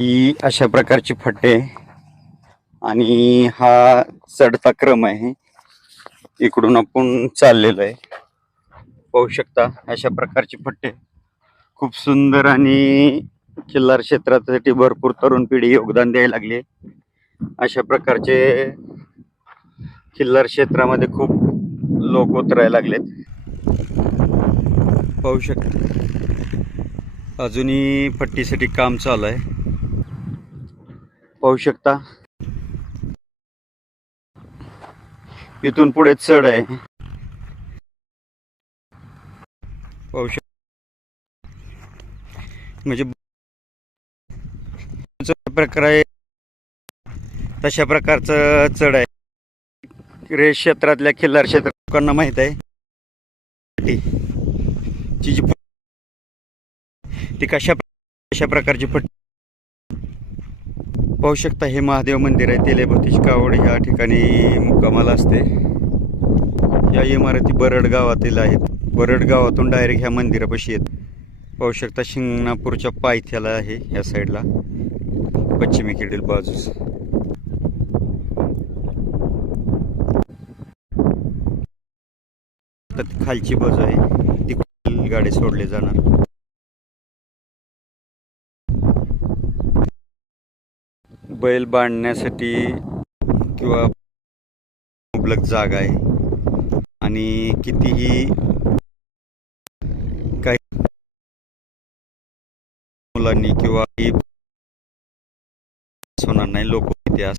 ही अशा प्रकारची फटे आणि हा चढता क्रम आहे. इकडून आपण चाललेलो आहे. पाहू शकता अशा प्रकारची फट्टे खूप सुंदर आणि किल्लार क्षेत्रासाठी भरपूर तरुण पिढी योगदान द्यायला लागली अशा प्रकारचे किल्लार क्षेत्रामध्ये खूप लोक उतरायला लागलेत. पाहू शकता. अजूनही पट्टीसाठी काम चालू आहे. पाहू शकता. इथून पुढे चढ आहे. पाहू शक म्हणजे प्रकार आहे तशा प्रकारचं चढ आहे. रेस क्षेत्रातल्या खिल्लार क्षेत्र लोकांना माहीत आहे. ती जी ती कशा कशा प्रकारची पट्टी पाहू शकता हे महादेव मंदिर आहे तेलेभतीची कावड या ठिकाणी मुक्कामाला असते. या इमारती बरड गावातील आहेत. बरड गावातून डायरेक्ट ह्या मंदिरापाशी येत. पाहू शकता शिंगणापूरच्या पायथ्याला आहे या साईडला. पश्चिमेकडील बाजूस. तर खालची बाजू आहे. ती गाडी सोडले जाणार. बैल बांधण्यासाठी किंवा मुबलक जागा आहे. आणि कितीही काही मुलांनी किंवा होणार नाही लोक इतिहास